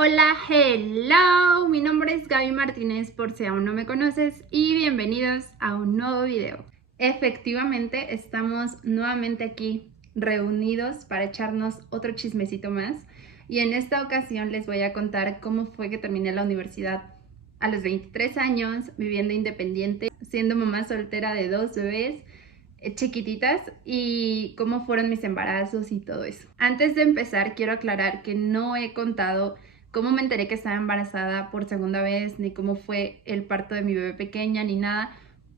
Hola, hello, mi nombre es Gaby Martínez por si aún no me conoces y bienvenidos a un nuevo video. Efectivamente, estamos nuevamente aquí reunidos para echarnos otro chismecito más y en esta ocasión les voy a contar cómo fue que terminé la universidad a los 23 años, viviendo independiente, siendo mamá soltera de 2 bebés chiquititas y cómo fueron mis embarazos y todo eso. Antes de empezar, quiero aclarar que no he contado cómo me enteré que estaba embarazada por segunda vez, ni cómo fue el parto de mi bebé pequeña, ni nada,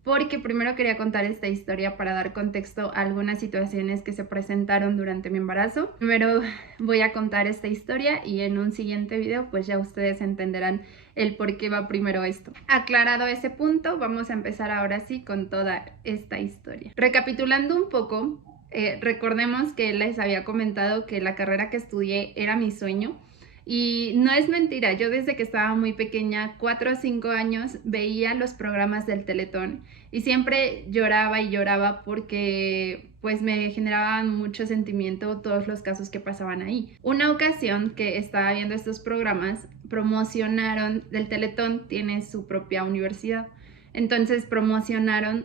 porque primero quería contar esta historia para dar contexto a algunas situaciones que se presentaron durante mi embarazo. Primero voy a contar esta historia y en un siguiente video pues ya ustedes entenderán el por qué va primero esto. Aclarado ese punto, vamos a empezar ahora sí con toda esta historia. Recapitulando un poco, recordemos que les había comentado que la carrera que estudié era mi sueño. Y no es mentira, yo desde que estaba muy pequeña, 4 o 5 años, veía los programas del Teletón y siempre lloraba y lloraba porque pues me generaban mucho sentimiento todos los casos que pasaban ahí. Una ocasión que estaba viendo estos programas, promocionaron, del Teletón tiene su propia universidad. Entonces promocionaron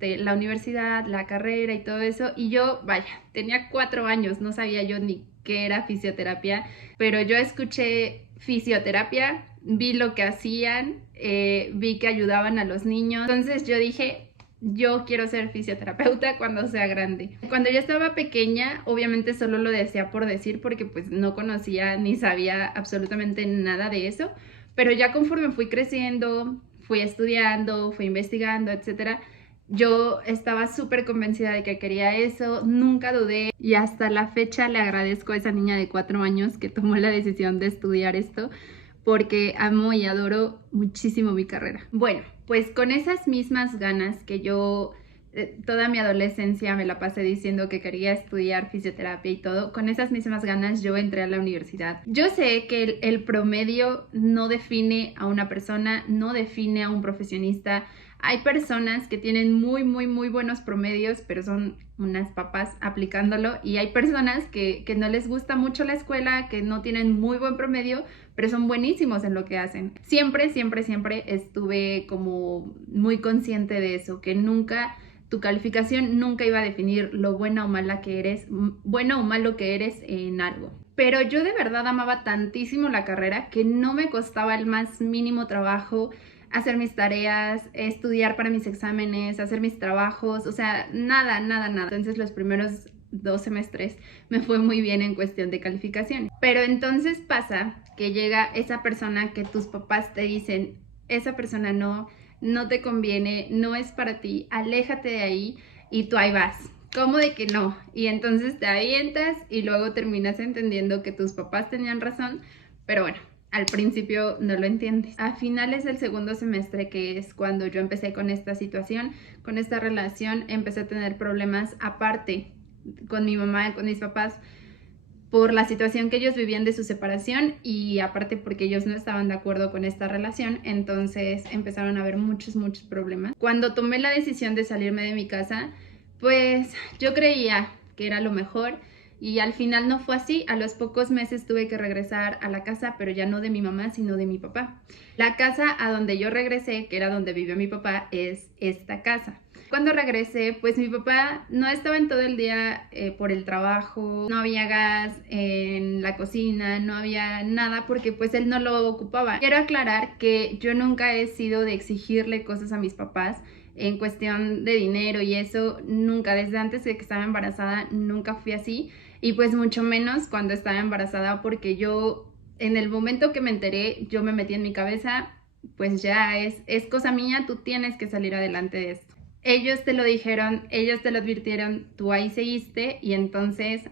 la universidad, la carrera y todo eso. Y yo, vaya, tenía 4 años, no sabía yo ni qué era fisioterapia, pero yo escuché fisioterapia, vi lo que hacían, vi que ayudaban a los niños. Entonces yo dije, yo quiero ser fisioterapeuta cuando sea grande. Cuando yo estaba pequeña, obviamente solo lo decía por decir porque pues no conocía ni sabía absolutamente nada de eso, pero ya conforme fui creciendo, fui estudiando, fui investigando, etcétera, yo estaba súper convencida de que quería eso, nunca dudé y hasta la fecha le agradezco a esa niña de 4 años que tomó la decisión de estudiar esto porque amo y adoro muchísimo mi carrera. Bueno, pues con esas mismas ganas que yo toda mi adolescencia me la pasé diciendo que quería estudiar fisioterapia y todo, con esas mismas ganas yo entré a la universidad. Yo sé que el promedio no define a una persona, no define a un profesionista. Hay personas que tienen muy buenos promedios, pero son unas papas aplicándolo, y hay personas que no les gusta mucho la escuela, que no tienen muy buen promedio, pero son buenísimos en lo que hacen. Siempre estuve como muy consciente de eso, que nunca, tu calificación nunca iba a definir lo buena o mala que eres, bueno o malo que eres en algo. Pero yo de verdad amaba tantísimo la carrera que no me costaba el más mínimo trabajo hacer mis tareas, estudiar para mis exámenes, hacer mis trabajos, o sea, nada. Entonces los primeros 2 semestres me fue muy bien en cuestión de calificaciones. Pero entonces pasa que llega esa persona que tus papás te dicen, esa persona no te conviene, no es para ti, aléjate de ahí, y tú ahí vas. ¿Cómo de que no? Y entonces te avientas y luego terminas entendiendo que tus papás tenían razón, pero bueno, al principio no lo entiendes. A finales del segundo semestre, que es cuando yo empecé con esta situación, con esta relación, empecé a tener problemas aparte con mi mamá, con mis papás, por la situación que ellos vivían de su separación y aparte porque ellos no estaban de acuerdo con esta relación. Entonces empezaron a haber muchos problemas. Cuando tomé la decisión de salirme de mi casa, pues yo creía que era lo mejor y al final no fue así. A los pocos meses tuve que regresar a la casa, pero ya no de mi mamá, sino de mi papá. La casa a donde yo regresé, que era donde vivió mi papá, es esta casa. Cuando regresé, pues mi papá no estaba en todo el día por el trabajo, no había gas en la cocina, no había nada porque pues él no lo ocupaba. Quiero aclarar que yo nunca he sido de exigirle cosas a mis papás en cuestión de dinero y eso, nunca, desde antes de que estaba embarazada, nunca fui así, y pues mucho menos cuando estaba embarazada, porque yo en el momento que me enteré, yo me metí en mi cabeza, pues ya es cosa mía, tú tienes que salir adelante de esto. Ellos te lo dijeron, ellos te lo advirtieron, tú ahí seguiste y entonces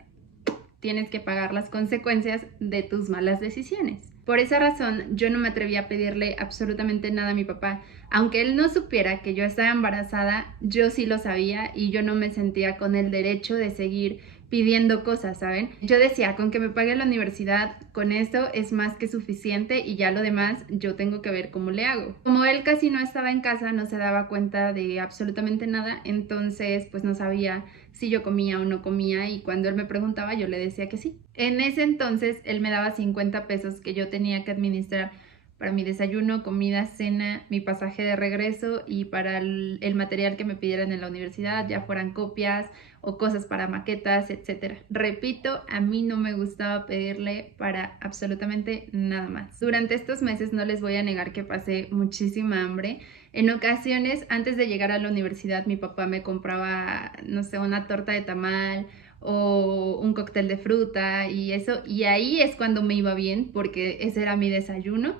tienes que pagar las consecuencias de tus malas decisiones. Por esa razón, yo no me atreví a pedirle absolutamente nada a mi papá. Aunque él no supiera que yo estaba embarazada, yo sí lo sabía y yo no me sentía con el derecho de seguir pidiendo cosas, ¿saben? Yo decía, con que me pague la universidad, con esto es más que suficiente y ya lo demás yo tengo que ver cómo le hago. Como él casi no estaba en casa, no se daba cuenta de absolutamente nada, entonces pues no sabía si yo comía o no comía, y cuando él me preguntaba yo le decía que sí. En ese entonces él me daba 50 pesos que yo tenía que administrar para mi desayuno, comida, cena, mi pasaje de regreso y para el material que me pidieran en la universidad, ya fueran copias o cosas para maquetas, etc. Repito, a mí no me gustaba pedirle para absolutamente nada más. Durante estos meses no les voy a negar que pasé muchísima hambre. En ocasiones, antes de llegar a la universidad, mi papá me compraba, no sé, una torta de tamal o un cóctel de fruta y eso, y ahí es cuando me iba bien porque ese era mi desayuno.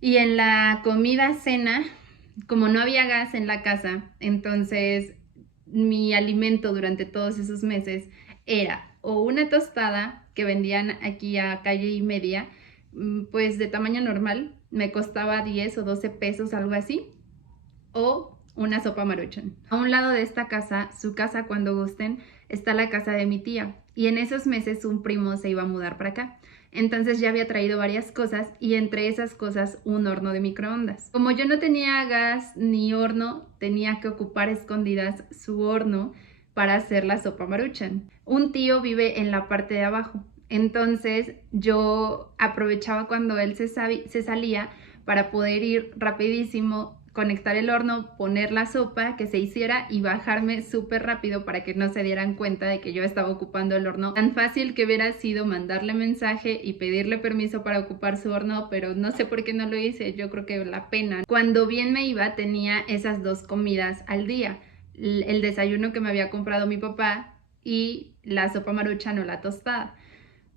Y en la comida cena, como no había gas en la casa, entonces mi alimento durante todos esos meses era o una tostada que vendían aquí a calle y media, pues de tamaño normal, me costaba 10 o 12 pesos, algo así, o una sopa Maruchan. A un lado de esta casa, su casa cuando gusten, está la casa de mi tía, y en esos meses un primo se iba a mudar para acá. Entonces ya había traído varias cosas y entre esas cosas un horno de microondas. Como yo no tenía gas ni horno, tenía que ocupar escondidas su horno para hacer la sopa Maruchan. Un tío vive en la parte de abajo, entonces yo aprovechaba cuando él se salía para poder ir rapidísimo, conectar el horno, poner la sopa que se hiciera y bajarme súper rápido para que no se dieran cuenta de que yo estaba ocupando el horno. Tan fácil que hubiera sido mandarle mensaje y pedirle permiso para ocupar su horno, pero no sé por qué no lo hice, yo creo que la pena. Cuando bien me iba tenía esas dos comidas al día, el desayuno que me había comprado mi papá y la sopa Maruchan o la tostada.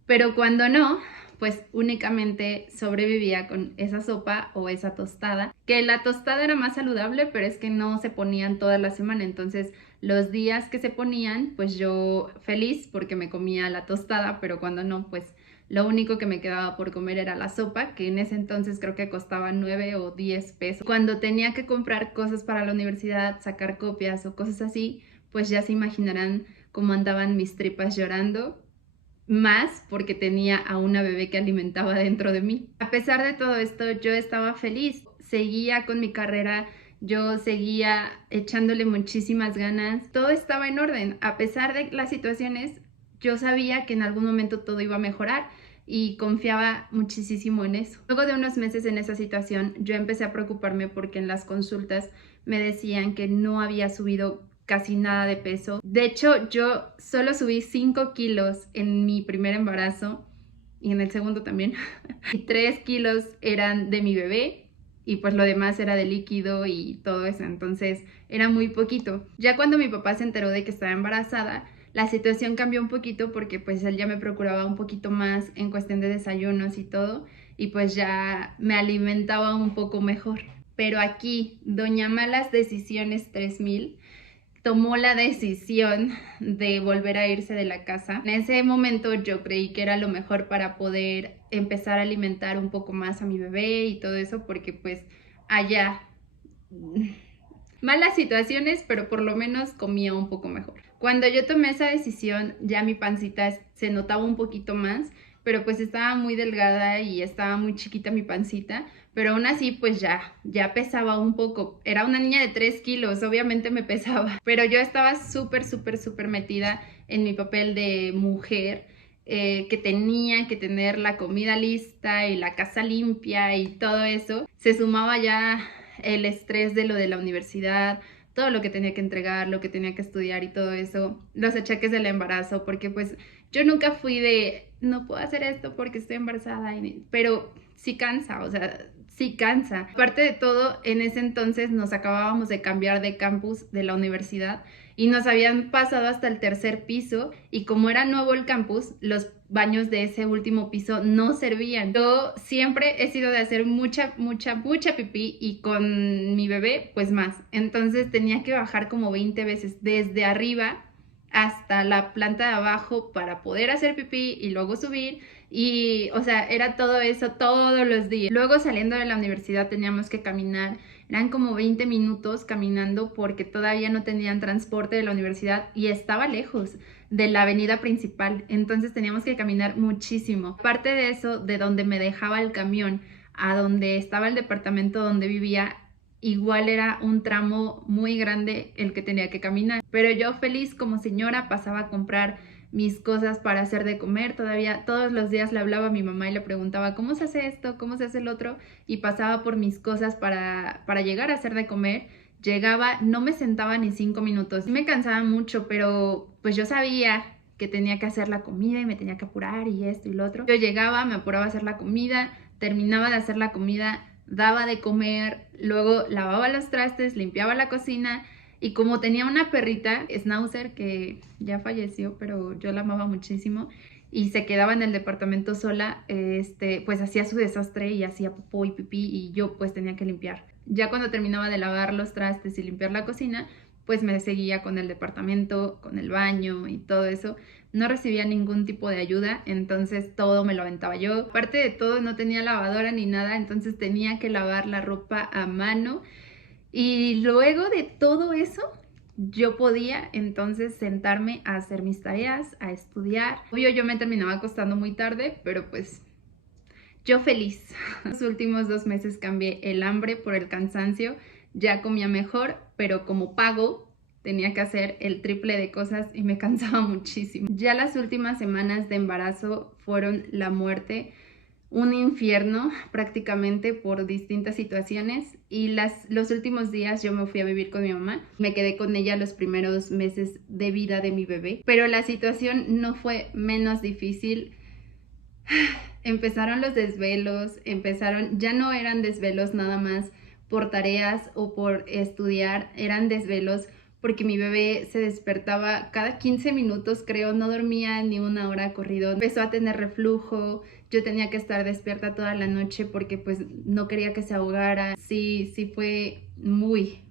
Pero cuando no, pues únicamente sobrevivía con esa sopa o esa tostada, que la tostada era más saludable, pero es que no se ponían toda la semana, entonces los días que se ponían, pues yo feliz porque me comía la tostada, pero cuando no, pues lo único que me quedaba por comer era la sopa, que en ese entonces creo que costaba 9 o 10 pesos. Cuando tenía que comprar cosas para la universidad, sacar copias o cosas así, pues ya se imaginarán cómo andaban mis tripas llorando, más porque tenía a una bebé que alimentaba dentro de mí. A pesar de todo esto, yo estaba feliz, seguía con mi carrera, yo seguía echándole muchísimas ganas, todo estaba en orden. A pesar de las situaciones, yo sabía que en algún momento todo iba a mejorar y confiaba muchísimo en eso. Luego de unos meses en esa situación, yo empecé a preocuparme porque en las consultas me decían que no había subido casi nada de peso. De hecho, yo solo subí 5 kilos en mi primer embarazo y en el segundo también. Y 3 kilos eran de mi bebé y pues lo demás era de líquido y todo eso. Entonces era muy poquito. Ya cuando mi papá se enteró de que estaba embarazada, la situación cambió un poquito porque pues él ya me procuraba un poquito más en cuestión de desayunos y todo. Y pues ya me alimentaba un poco mejor. Pero aquí, Doña Malas Decisiones 3000 tomó la decisión de volver a irse de la casa. En ese momento yo creí que era lo mejor para poder empezar a alimentar un poco más a mi bebé y todo eso, porque pues allá malas situaciones, pero por lo menos comía un poco mejor. Cuando yo tomé esa decisión, ya mi pancita se notaba un poquito más, pero pues estaba muy delgada y estaba muy chiquita mi pancita, pero aún así pues ya pesaba un poco. Era una niña de 3 kilos, obviamente me pesaba, pero yo estaba súper metida en mi papel de mujer, que tenía que tener la comida lista y la casa limpia y todo eso. Se sumaba ya el estrés de lo de la universidad, todo lo que tenía que entregar, lo que tenía que estudiar y todo eso, los achaques del embarazo, porque pues yo nunca fui de no puedo hacer esto porque estoy embarazada, pero sí cansa, o sea, sí cansa. Aparte de todo, en ese entonces nos acabábamos de cambiar de campus de la universidad y nos habían pasado hasta el tercer piso y como era nuevo el campus, los baños de ese último piso no servían. Yo siempre he sido de hacer mucha pipí y con mi bebé pues más. Entonces tenía que bajar como 20 veces desde arriba hasta la planta de abajo para poder hacer pipí y luego subir y, o sea, era todo eso todos los días. Luego saliendo de la universidad teníamos que caminar, eran como 20 minutos caminando porque todavía no tenían transporte de la universidad y estaba lejos de la avenida principal, entonces teníamos que caminar muchísimo. Aparte de eso, de donde me dejaba el camión a donde estaba el departamento donde vivía, igual era un tramo muy grande el que tenía que caminar. Pero yo feliz como señora pasaba a comprar mis cosas para hacer de comer. Todavía todos los días le hablaba a mi mamá y le preguntaba cómo se hace esto, cómo se hace el otro, y pasaba por mis cosas para llegar a hacer de comer. Llegaba, no me sentaba ni 5 minutos. Me cansaba mucho, pero pues yo sabía que tenía que hacer la comida y me tenía que apurar y esto y lo otro. Yo llegaba, me apuraba a hacer la comida, terminaba de hacer la comida, daba de comer, luego lavaba los trastes, limpiaba la cocina. Y como tenía una perrita, Schnauzer, que ya falleció, pero yo la amaba muchísimo, y se quedaba en el departamento sola, pues hacía su desastre y hacía popó y pipí, y yo pues tenía que limpiar. Ya cuando terminaba de lavar los trastes y limpiar la cocina, pues me seguía con el departamento, con el baño y todo eso. No recibía ningún tipo de ayuda, entonces todo me lo aventaba yo. Aparte de todo, no tenía lavadora ni nada, entonces tenía que lavar la ropa a mano. Y luego de todo eso, yo podía entonces sentarme a hacer mis tareas, a estudiar. Obvio, yo me terminaba acostando muy tarde, pero pues yo feliz. Los últimos 2 meses cambié el hambre por el cansancio. Ya comía mejor, pero como pago tenía que hacer el triple de cosas y me cansaba muchísimo. Ya las últimas semanas de embarazo fueron la muerte, un infierno prácticamente por distintas situaciones, y los últimos días yo me fui a vivir con mi mamá. Me quedé con ella los primeros meses de vida de mi bebé, pero la situación no fue menos difícil. Empezaron los desvelos, ya no eran desvelos nada más por tareas o por estudiar, eran desvelos porque mi bebé se despertaba cada 15 minutos, creo, no dormía ni una hora corrido. Empezó a tener reflujo, yo tenía que estar despierta toda la noche porque pues no quería que se ahogara. Sí fue muy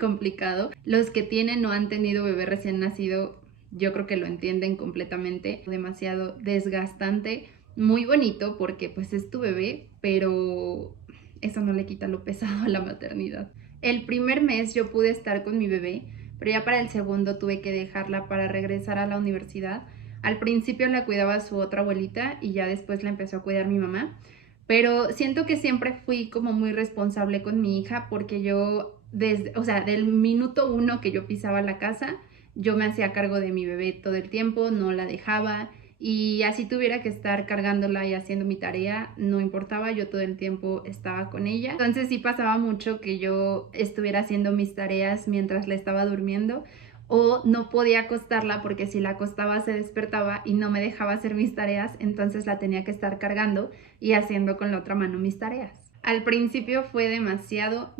complicado. Los que tienen o han tenido bebé recién nacido, yo creo que lo entienden completamente. Demasiado desgastante, muy bonito porque pues es tu bebé, pero eso no le quita lo pesado a la maternidad. El primer mes yo pude estar con mi bebé, pero ya para el segundo tuve que dejarla para regresar a la universidad. Al principio la cuidaba su otra abuelita y ya después la empezó a cuidar mi mamá. Pero siento que siempre fui como muy responsable con mi hija porque yo, del minuto 1 que yo pisaba la casa, yo me hacía cargo de mi bebé todo el tiempo, no la dejaba. Y así tuviera que estar cargándola y haciendo mi tarea, no importaba, yo todo el tiempo estaba con ella. Entonces sí pasaba mucho que yo estuviera haciendo mis tareas mientras la estaba durmiendo, o no podía acostarla porque si la acostaba se despertaba y no me dejaba hacer mis tareas, entonces la tenía que estar cargando y haciendo con la otra mano mis tareas. Al principio fue demasiado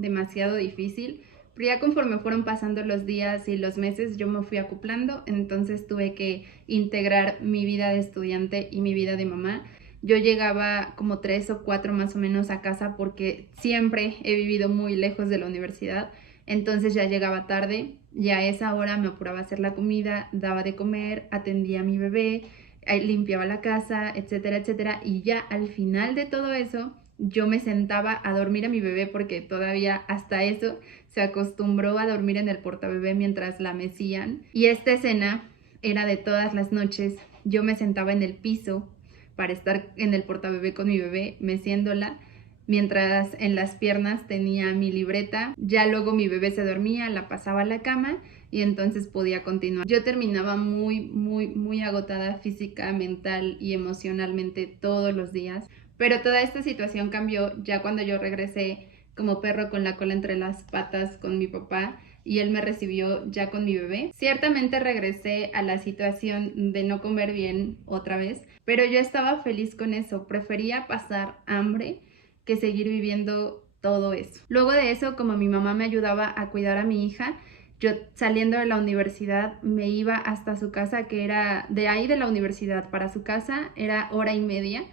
difícil, pero ya conforme fueron pasando los días y los meses yo me fui acoplando, entonces tuve que integrar mi vida de estudiante y mi vida de mamá. Yo llegaba como 3 o 4 más o menos a casa porque siempre he vivido muy lejos de la universidad, entonces ya llegaba tarde, ya a esa hora me apuraba a hacer la comida, daba de comer, atendía a mi bebé, limpiaba la casa, etcétera, etcétera, y ya al final de todo eso yo me sentaba a dormir a mi bebé porque todavía hasta eso se acostumbró a dormir en el portabebé mientras la mecían. Y esta escena era de todas las noches. Yo me sentaba en el piso para estar en el portabebé con mi bebé, meciéndola, mientras en las piernas tenía mi libreta. Ya luego mi bebé se dormía, la pasaba a la cama y entonces podía continuar. Yo terminaba muy agotada física, mental y emocionalmente todos los días. Pero toda esta situación cambió ya cuando yo regresé como perro con la cola entre las patas con mi papá y él me recibió ya con mi bebé. Ciertamente regresé a la situación de no comer bien otra vez, pero yo estaba feliz con eso. Prefería pasar hambre que seguir viviendo todo eso. Luego de eso, como mi mamá me ayudaba a cuidar a mi hija, yo saliendo de la universidad me iba hasta su casa, que era de ahí de la universidad para su casa, era 1:30,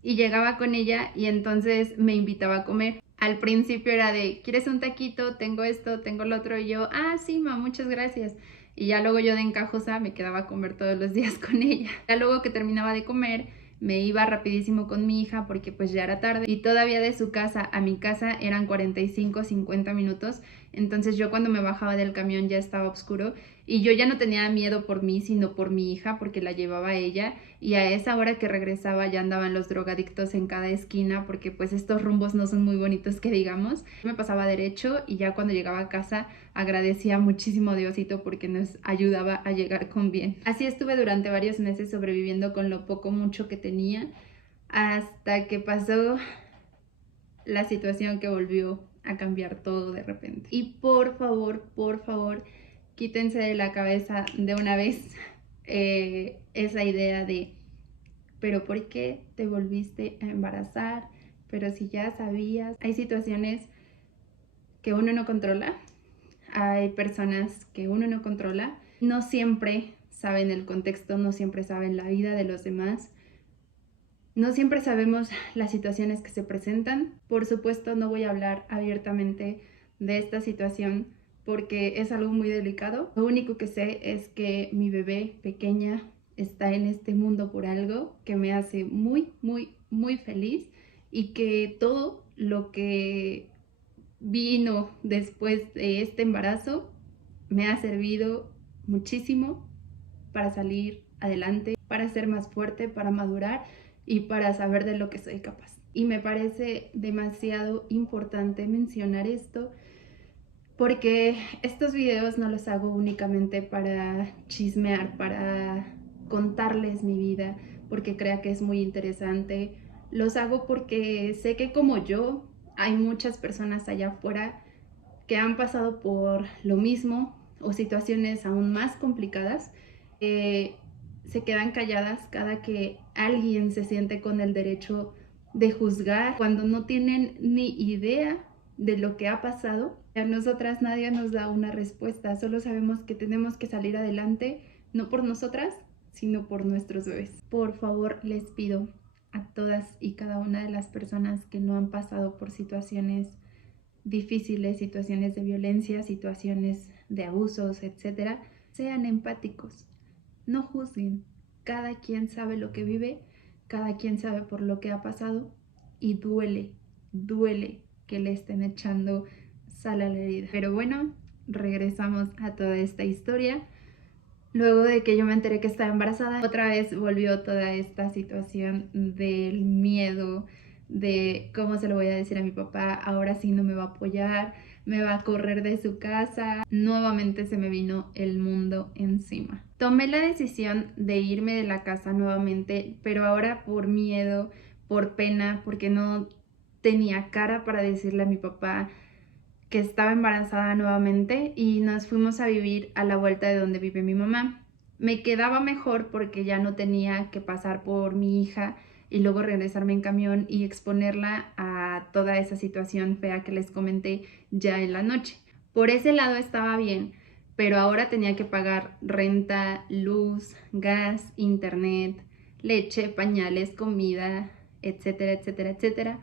y llegaba con ella y entonces me invitaba a comer. Al principio era de, ¿quieres un taquito? Tengo esto, tengo lo otro, y yo, sí, ma, muchas gracias. Y ya luego yo de encajosa me quedaba a comer todos los días con ella. Ya luego que terminaba de comer, me iba rapidísimo con mi hija porque pues ya era tarde y todavía de su casa a mi casa eran 45-50 minutos Entonces yo cuando me bajaba del camión ya estaba oscuro y yo ya no tenía miedo por mí, sino por mi hija, porque la llevaba ella, y a esa hora que regresaba ya andaban los drogadictos en cada esquina, porque pues estos rumbos no son muy bonitos que digamos. Me pasaba derecho y ya cuando llegaba a casa agradecía muchísimo a Diosito porque nos ayudaba a llegar con bien. Así estuve durante varios meses sobreviviendo con lo poco mucho que tenía, hasta que pasó la situación que volvió a cambiar todo de repente. Y por favor, quítense de la cabeza de una vez esa idea de, pero ¿por qué te volviste a embarazar? Pero si ya sabías. Hay situaciones que uno no controla, hay personas que uno no controla, no siempre saben el contexto, no siempre saben la vida de los demás. No siempre sabemos las situaciones que se presentan. Por supuesto, no voy a hablar abiertamente de esta situación porque es algo muy delicado. Lo único que sé es que mi bebé pequeña está en este mundo por algo que me hace muy feliz, y que todo lo que vino después de este embarazo me ha servido muchísimo para salir adelante, para ser más fuerte, para madurar y para saber de lo que soy capaz. Y me parece demasiado importante mencionar esto porque estos videos no los hago únicamente para chismear, para contarles mi vida, porque crea que es muy interesante. Los hago porque sé que como yo hay muchas personas allá afuera que han pasado por lo mismo o situaciones aún más complicadas. Se quedan calladas cada que alguien se siente con el derecho de juzgar cuando no tienen ni idea de lo que ha pasado. A nosotras nadie nos da una respuesta, solo sabemos que tenemos que salir adelante, no por nosotras, sino por nuestros bebés. Por favor, les pido a todas y cada una de las personas que no han pasado por situaciones difíciles, situaciones de violencia, situaciones de abusos, etcétera, sean empáticos, no juzguen. Cada quien sabe lo que vive, cada quien sabe por lo que ha pasado, y duele que le estén echando sal a la herida. Pero bueno, regresamos a toda esta historia. Luego de que yo me enteré que estaba embarazada, otra vez volvió toda esta situación del miedo, de cómo se lo voy a decir a mi papá, ahora sí no me va a apoyar, me va a correr de su casa. Nuevamente se me vino el mundo encima. Tomé la decisión de irme de la casa nuevamente, pero ahora por miedo, por pena, porque no tenía cara para decirle a mi papá que estaba embarazada nuevamente, y nos fuimos a vivir a la vuelta de donde vive mi mamá. Me quedaba mejor porque ya no tenía que pasar por mi hija y luego regresarme en camión y exponerla a toda esa situación fea que les comenté ya en la noche. Por ese lado estaba bien, pero ahora tenía que pagar renta, luz, gas, internet, leche, pañales, comida, etcétera, etcétera, etcétera.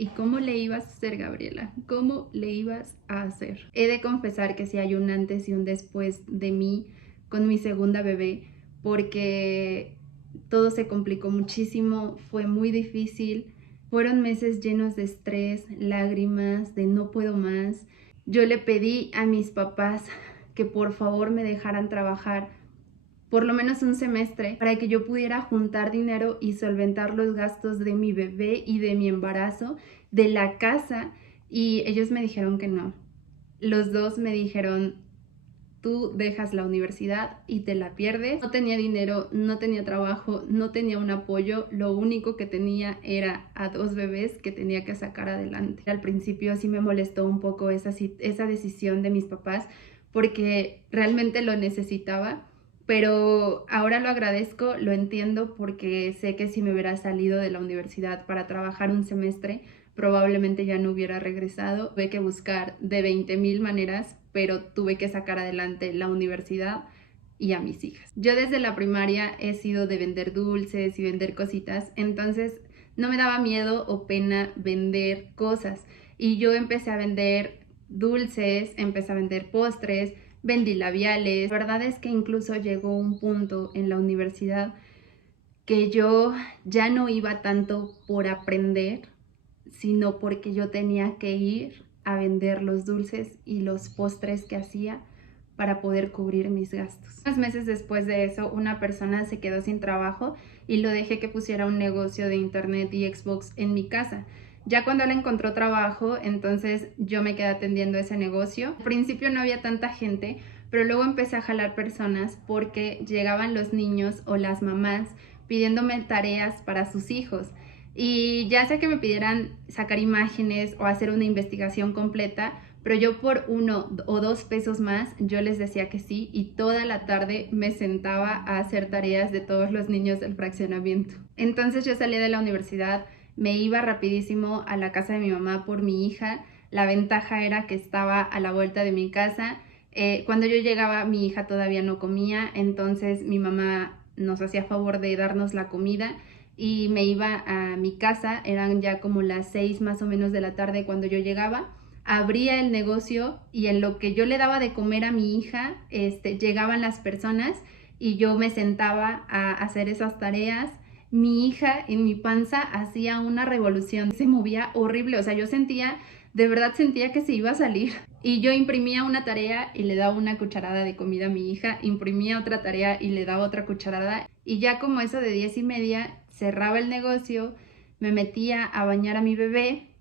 ¿Y cómo le ibas a hacer, Gabriela? ¿Cómo le ibas a hacer? He de confesar que sí hay un antes y un después de mí con mi segunda bebé, porque todo se complicó muchísimo, fue muy difícil. Fueron meses llenos de estrés, lágrimas, de no puedo más. Yo le pedí a mis papás que por favor me dejaran trabajar por lo menos un semestre para que yo pudiera juntar dinero y solventar los gastos de mi bebé y de mi embarazo, de la casa, y ellos me dijeron que no. Los dos me dijeron, tú dejas la universidad y te la pierdes. No tenía dinero, no tenía trabajo, no tenía un apoyo, lo único que tenía era a 2 bebés que tenía que sacar adelante. Al principio sí me molestó un poco esa decisión de mis papás, porque realmente lo necesitaba, pero ahora lo agradezco, lo entiendo, porque sé que si me hubiera salido de la universidad para trabajar un semestre, probablemente ya no hubiera regresado. Tuve que buscar de 20,000 maneras, pero tuve que sacar adelante la universidad y a mis hijas. Yo desde la primaria he sido de vender dulces y vender cositas, entonces no me daba miedo o pena vender cosas. Y yo empecé a vender dulces, empecé a vender postres, vendí labiales. La verdad es que incluso llegó un punto en la universidad que yo ya no iba tanto por aprender, sino porque yo tenía que ir a vender los dulces y los postres que hacía para poder cubrir mis gastos. Unos meses después de eso, una persona se quedó sin trabajo y lo dejé que pusiera un negocio de internet y Xbox en mi casa. Ya cuando él encontró trabajo, entonces yo me quedé atendiendo ese negocio. Al principio no había tanta gente, pero luego empecé a jalar personas porque llegaban los niños o las mamás pidiéndome tareas para sus hijos. Y ya sea que me pidieran sacar imágenes o hacer una investigación completa, pero yo por 1 o 2 pesos más yo les decía que sí, y toda la tarde me sentaba a hacer tareas de todos los niños del fraccionamiento. Entonces yo salí de la universidad, me iba rapidísimo a la casa de mi mamá por mi hija. La ventaja era que estaba a la vuelta de mi casa. Cuando yo llegaba, mi hija todavía no comía, entonces mi mamá nos hacía favor de darnos la comida y me iba a mi casa. Eran ya como las 6 más o menos de la tarde cuando yo llegaba. Abría el negocio y en lo que yo le daba de comer a mi hija, llegaban las personas y yo me sentaba a hacer esas tareas. Mi hija en mi panza hacía una revolución, se movía horrible, o sea, yo de verdad sentía que se iba a salir. Y yo imprimía una tarea y le daba una cucharada de comida a mi hija, imprimía otra tarea y le daba otra cucharada, y ya como eso de 10:30 cerraba el negocio, me metía a bañar a mi bebé,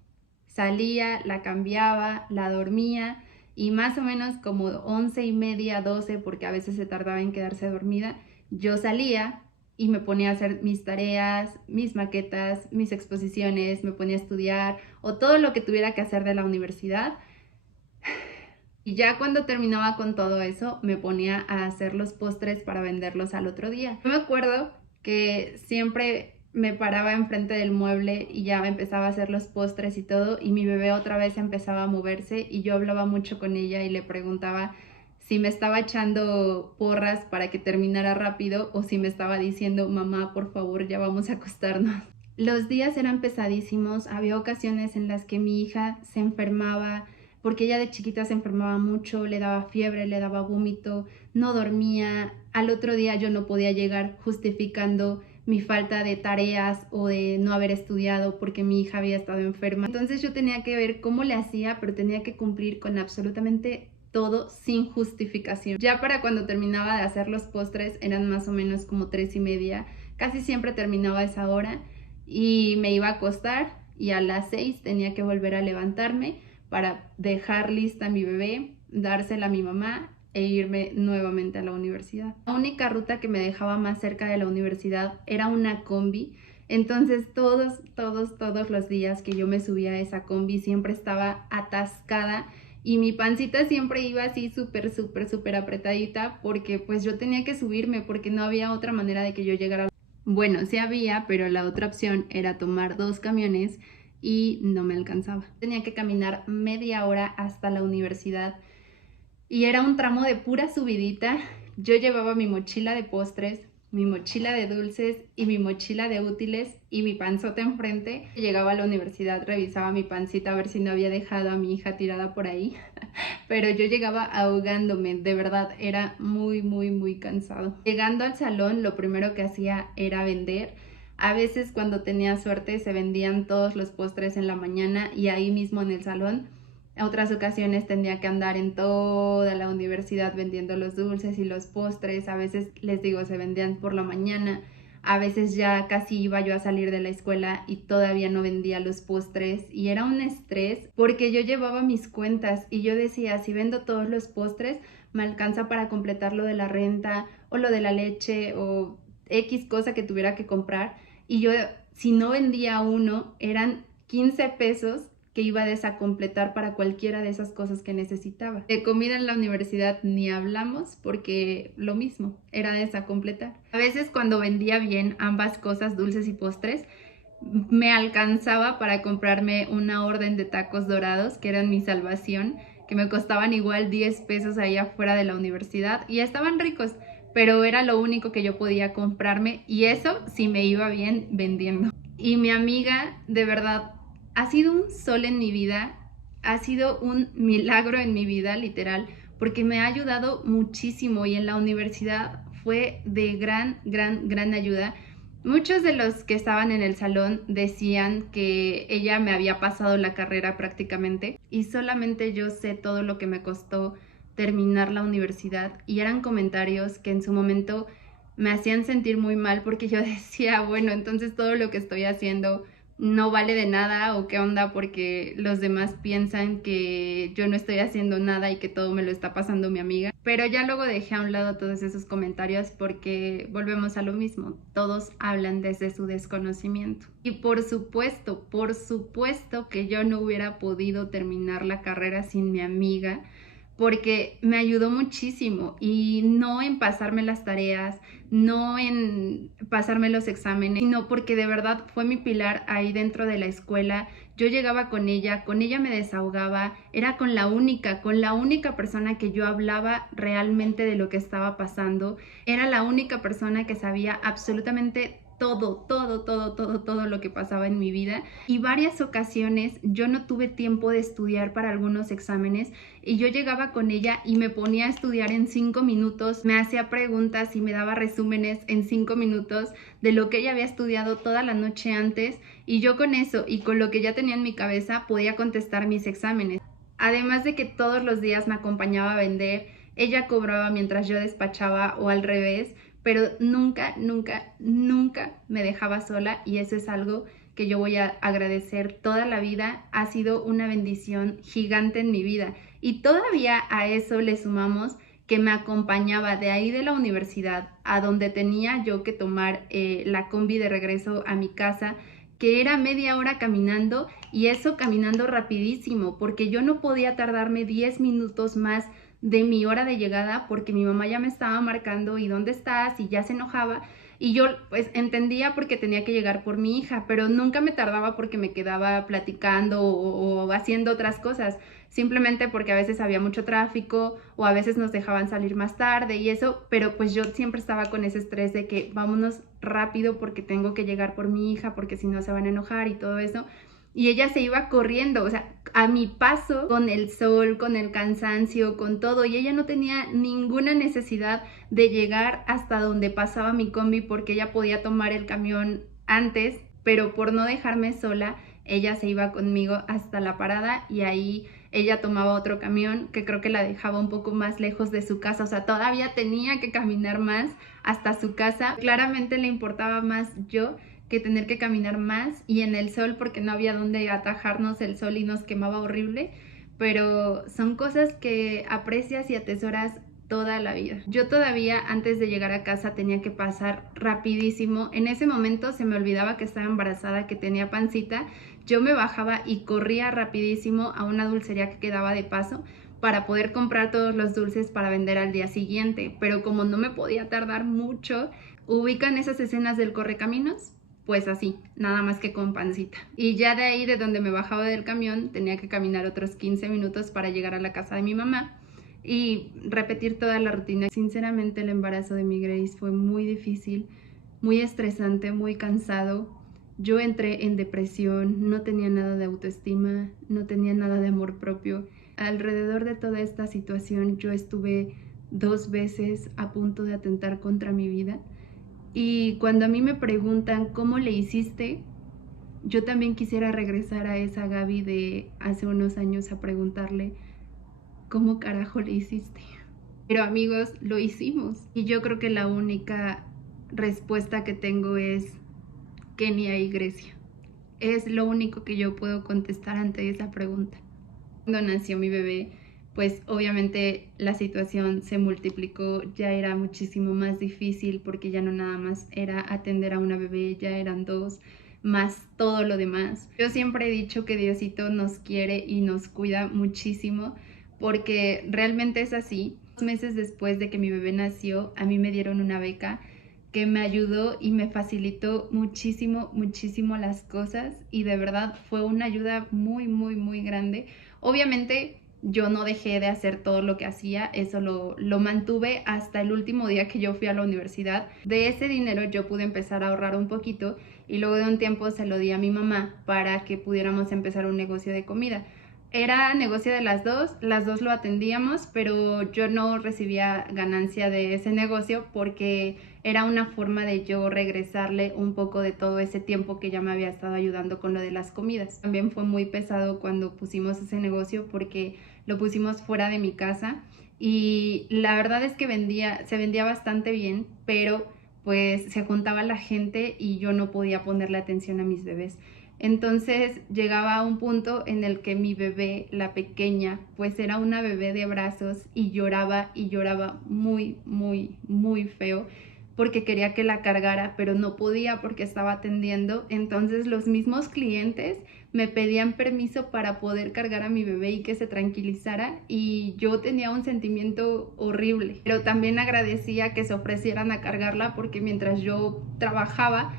salía, la cambiaba, la dormía, y más o menos como 11:30, 12, porque a veces se tardaba en quedarse dormida, yo salía y me ponía a hacer mis tareas, mis maquetas, mis exposiciones, me ponía a estudiar o todo lo que tuviera que hacer de la universidad. Y ya cuando terminaba con todo eso, me ponía a hacer los postres para venderlos al otro día. Yo me acuerdo que siempre me paraba enfrente del mueble y ya empezaba a hacer los postres y todo, y mi bebé otra vez empezaba a moverse y yo hablaba mucho con ella y le preguntaba si me estaba echando porras para que terminara rápido o si me estaba diciendo, mamá, por favor, ya vamos a acostarnos. Los días eran pesadísimos, había ocasiones en las que mi hija se enfermaba, porque ella de chiquita se enfermaba mucho, le daba fiebre, le daba vómito, no dormía. Al otro día yo no podía llegar justificando mi falta de tareas o de no haber estudiado porque mi hija había estado enferma. Entonces yo tenía que ver cómo le hacía, pero tenía que cumplir con absolutamente todo sin justificación. Ya para cuando terminaba de hacer los postres eran más o menos como 3:30, casi siempre terminaba a esa hora y me iba a acostar, y a las 6 tenía que volver a levantarme para dejar lista a mi bebé, dársela a mi mamá e irme nuevamente a la universidad. La única ruta que me dejaba más cerca de la universidad era una combi, entonces todos los días que yo me subía a esa combi siempre estaba atascada y mi pancita siempre iba así súper apretadita, porque pues yo tenía que subirme porque no había otra manera de que yo llegara. Bueno, sí había, pero la otra opción era tomar 2 camiones y no me alcanzaba. Tenía que caminar media hora hasta la universidad y era un tramo de pura subidita. Yo llevaba mi mochila de postres, mi mochila de dulces y mi mochila de útiles y mi panzota enfrente. Llegaba a la universidad, revisaba mi pancita a ver si no había dejado a mi hija tirada por ahí, pero yo llegaba ahogándome, de verdad, era muy cansado. Llegando al salón, lo primero que hacía era vender. A veces cuando tenía suerte se vendían todos los postres en la mañana y ahí mismo en el salón. En otras ocasiones tenía que andar en toda la universidad vendiendo los dulces y los postres. A veces, les digo, se vendían por la mañana. A veces ya casi iba yo a salir de la escuela y todavía no vendía los postres. Y era un estrés porque yo llevaba mis cuentas y yo decía, si vendo todos los postres, me alcanza para completar lo de la renta o lo de la leche o X cosa que tuviera que comprar. Y yo, si no vendía uno, eran 15 pesos que iba a desacompletar para cualquiera de esas cosas que necesitaba. De comida en la universidad ni hablamos porque lo mismo, era desacompletar. A veces cuando vendía bien ambas cosas, dulces y postres, me alcanzaba para comprarme una orden de tacos dorados, que eran mi salvación, que me costaban igual 10 pesos ahí afuera de la universidad y estaban ricos, pero era lo único que yo podía comprarme, y eso sí me iba bien vendiendo. Y mi amiga, de verdad, ha sido un sol en mi vida, ha sido un milagro en mi vida, literal, porque me ha ayudado muchísimo y en la universidad fue de gran ayuda. Muchos de los que estaban en el salón decían que ella me había pasado la carrera prácticamente y solamente yo sé todo lo que me costó terminar la universidad, y eran comentarios que en su momento me hacían sentir muy mal porque yo decía, bueno, entonces todo lo que estoy haciendo no vale de nada o qué onda porque los demás piensan que yo no estoy haciendo nada y que todo me lo está pasando mi amiga. Pero ya luego dejé a un lado todos esos comentarios porque volvemos a lo mismo, todos hablan desde su desconocimiento. Y por supuesto que yo no hubiera podido terminar la carrera sin mi amiga, porque me ayudó muchísimo, y no en pasarme las tareas, no en pasarme los exámenes, sino porque de verdad fue mi pilar ahí dentro de la escuela. Yo llegaba con ella me desahogaba, era con la única persona que yo hablaba realmente de lo que estaba pasando, era la única persona que sabía absolutamente todo lo que pasaba en mi vida. Y varias ocasiones yo no tuve tiempo de estudiar para algunos exámenes y yo llegaba con ella y me ponía a estudiar en 5 minutos, me hacía preguntas y me daba resúmenes en 5 minutos de lo que ella había estudiado toda la noche antes, y yo con eso y con lo que ya tenía en mi cabeza podía contestar mis exámenes. Además de que todos los días me acompañaba a vender, ella cobraba mientras yo despachaba o al revés, pero nunca me dejaba sola, y eso es algo que yo voy a agradecer toda la vida. Ha sido una bendición gigante en mi vida, y todavía a eso le sumamos que me acompañaba de ahí de la universidad a donde tenía yo que tomar la combi de regreso a mi casa, que era media hora caminando, y eso caminando rapidísimo porque yo no podía tardarme 10 minutos más de mi hora de llegada porque mi mamá ya me estaba marcando y dónde estás, y ya se enojaba, y yo pues entendía porque tenía que llegar por mi hija, pero nunca me tardaba porque me quedaba platicando o haciendo otras cosas, simplemente porque a veces había mucho tráfico o a veces nos dejaban salir más tarde y eso, pero pues yo siempre estaba con ese estrés de que vámonos rápido porque tengo que llegar por mi hija porque si no se van a enojar y todo eso. Y ella se iba corriendo, o sea, a mi paso, con el sol, con el cansancio, con todo, y ella no tenía ninguna necesidad de llegar hasta donde pasaba mi combi porque ella podía tomar el camión antes, pero por no dejarme sola, ella se iba conmigo hasta la parada y ahí ella tomaba otro camión que creo que la dejaba un poco más lejos de su casa, o sea, todavía tenía que caminar más hasta su casa. Claramente le importaba más yo que tener que caminar más y en el sol porque no había donde atajarnos el sol y nos quemaba horrible, pero son cosas que aprecias y atesoras toda la vida. Yo todavía antes de llegar a casa tenía que pasar rapidísimo. En ese momento se me olvidaba que estaba embarazada, que tenía pancita. Yo me bajaba y corría rapidísimo a una dulcería que quedaba de paso para poder comprar todos los dulces para vender al día siguiente, pero como no me podía tardar mucho, ¿ubican esas escenas del Correcaminos? Pues así, nada más que con pancita. Y ya de ahí, de donde me bajaba del camión, tenía que caminar otros 15 minutos para llegar a la casa de mi mamá y repetir toda la rutina. Sinceramente, el embarazo de mi Grace fue muy difícil, muy estresante, muy cansado. Yo entré en depresión, no tenía nada de autoestima, no tenía nada de amor propio. Alrededor de toda esta situación, yo estuve 2 veces a punto de atentar contra mi vida. Y cuando a mí me preguntan cómo le hiciste, yo también quisiera regresar a esa Gaby de hace unos años a preguntarle cómo carajo le hiciste. Pero amigos, lo hicimos. Y yo creo que la única respuesta que tengo es Kenia y Grecia. Es lo único que yo puedo contestar ante esa pregunta. Cuando nació mi bebé, pues obviamente la situación se multiplicó, ya era muchísimo más difícil porque ya no nada más era atender a una bebé, ya eran 2, más todo lo demás. Yo siempre he dicho que Diosito nos quiere y nos cuida muchísimo porque realmente es así. 2 meses después de que mi bebé nació, a mí me dieron una beca que me ayudó y me facilitó muchísimo las cosas, y de verdad fue una ayuda muy grande. Obviamente yo no dejé de hacer todo lo que hacía, eso lo mantuve hasta el último día que yo fui a la universidad. De ese dinero yo pude empezar a ahorrar un poquito y luego de un tiempo se lo di a mi mamá para que pudiéramos empezar un negocio de comida. Era negocio de las dos lo atendíamos, pero yo no recibía ganancia de ese negocio porque era una forma de yo regresarle un poco de todo ese tiempo que ya me había estado ayudando con lo de las comidas. También fue muy pesado cuando pusimos ese negocio porque lo pusimos fuera de mi casa y la verdad es que se vendía bastante bien, pero pues se juntaba la gente y yo no podía ponerle atención a mis bebés. Entonces llegaba a un punto en el que mi bebé, la pequeña, pues era una bebé de brazos y lloraba muy, muy, muy feo porque quería que la cargara, pero no podía porque estaba atendiendo. Entonces los mismos clientes me pedían permiso para poder cargar a mi bebé y que se tranquilizara, y yo tenía un sentimiento horrible, pero también agradecía que se ofrecieran a cargarla porque mientras yo trabajaba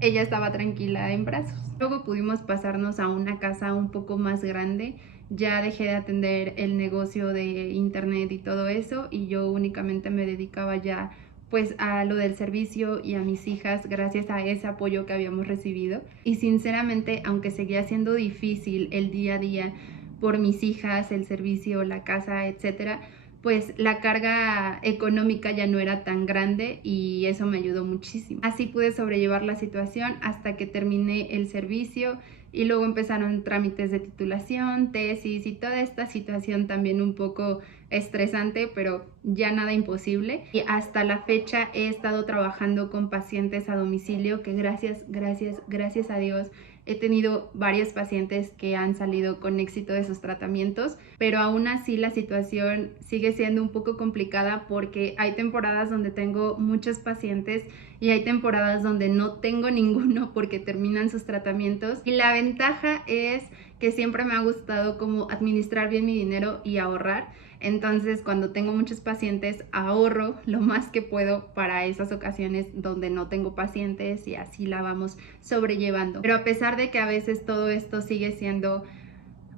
ella estaba tranquila en brazos. Luego pudimos pasarnos a una casa un poco más grande. Ya dejé de atender el negocio de internet y todo eso, y yo únicamente me dedicaba ya pues a lo del servicio y a mis hijas gracias a ese apoyo que habíamos recibido. Y sinceramente, aunque seguía siendo difícil el día a día por mis hijas, el servicio, la casa, etcétera, pues la carga económica ya no era tan grande y eso me ayudó muchísimo. Así pude sobrellevar la situación hasta que terminé el servicio y luego empezaron trámites de titulación, tesis y toda esta situación también un poco estresante, pero ya nada imposible. Y hasta la fecha he estado trabajando con pacientes a domicilio, que gracias a Dios he tenido varios pacientes que han salido con éxito de sus tratamientos, pero aún así la situación sigue siendo un poco complicada porque hay temporadas donde tengo muchos pacientes y hay temporadas donde no tengo ninguno porque terminan sus tratamientos. Y la ventaja es que siempre me ha gustado como administrar bien mi dinero y ahorrar. Entonces, cuando tengo muchos pacientes, ahorro lo más que puedo para esas ocasiones donde no tengo pacientes, y así la vamos sobrellevando. Pero a pesar de que a veces todo esto sigue siendo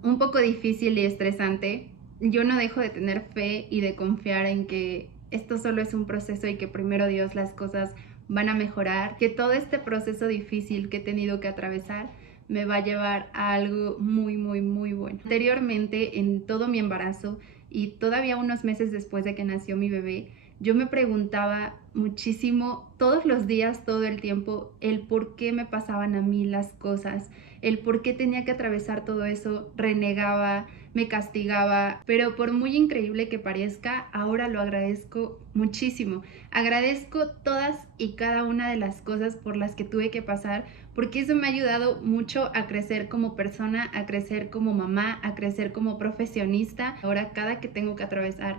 un poco difícil y estresante, yo no dejo de tener fe y de confiar en que esto solo es un proceso y que primero Dios las cosas van a mejorar, que todo este proceso difícil que he tenido que atravesar me va a llevar a algo muy, muy, muy bueno. Anteriormente, en todo mi embarazo y todavía unos meses después de que nació mi bebé, yo me preguntaba muchísimo, todos los días, todo el tiempo, el por qué me pasaban a mí las cosas, el por qué tenía que atravesar todo eso. Renegaba, me castigaba, pero por muy increíble que parezca, ahora lo agradezco muchísimo. Agradezco todas y cada una de las cosas por las que tuve que pasar, porque eso me ha ayudado mucho a crecer como persona, a crecer como mamá, a crecer como profesionista. Ahora, cada que tengo que atravesar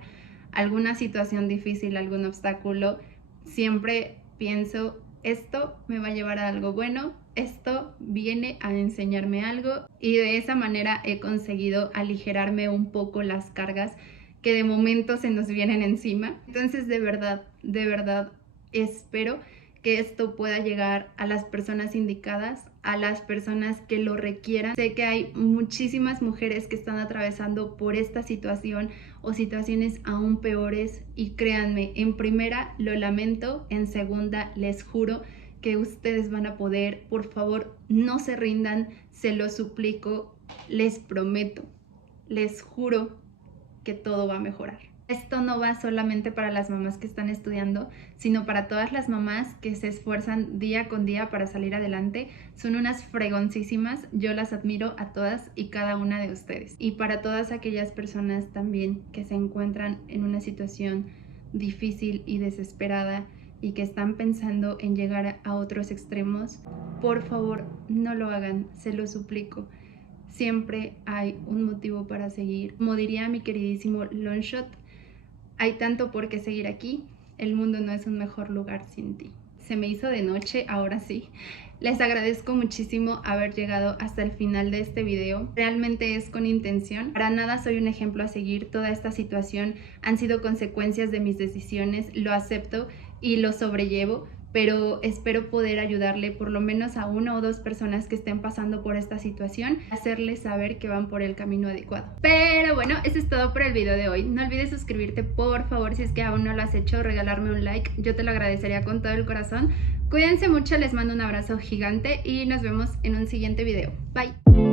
alguna situación difícil, algún obstáculo, siempre pienso, esto me va a llevar a algo bueno, esto viene a enseñarme algo, y de esa manera he conseguido aligerarme un poco las cargas que de momento se nos vienen encima. Entonces, de verdad espero que esto pueda llegar a las personas indicadas, a las personas que lo requieran. Sé que hay muchísimas mujeres que están atravesando por esta situación o situaciones aún peores, y créanme, en primera lo lamento, en segunda les juro que ustedes van a poder. Por favor, no se rindan, se lo suplico, les prometo, les juro que todo va a mejorar. Esto no va solamente para las mamás que están estudiando, sino para todas las mamás que se esfuerzan día con día para salir adelante. Son unas fregoncísimas, yo las admiro a todas y cada una de ustedes. Y para todas aquellas personas también que se encuentran en una situación difícil y desesperada y que están pensando en llegar a otros extremos, por favor, no lo hagan, se lo suplico. Siempre hay un motivo para seguir. Como diría mi queridísimo Longshot, hay tanto por qué seguir aquí, el mundo no es un mejor lugar sin ti. Se me hizo de noche, ahora sí. Les agradezco muchísimo haber llegado hasta el final de este video. Realmente es con intención. Para nada soy un ejemplo a seguir. Toda esta situación han sido consecuencias de mis decisiones. Lo acepto y lo sobrellevo, pero espero poder ayudarle por lo menos a 1 o 2 personas que estén pasando por esta situación, hacerles saber que van por el camino adecuado. Pero bueno, eso es todo por el video de hoy. No olvides suscribirte, por favor, si es que aún no lo has hecho, regalarme un like, yo te lo agradecería con todo el corazón. Cuídense mucho, les mando un abrazo gigante y nos vemos en un siguiente video. Bye.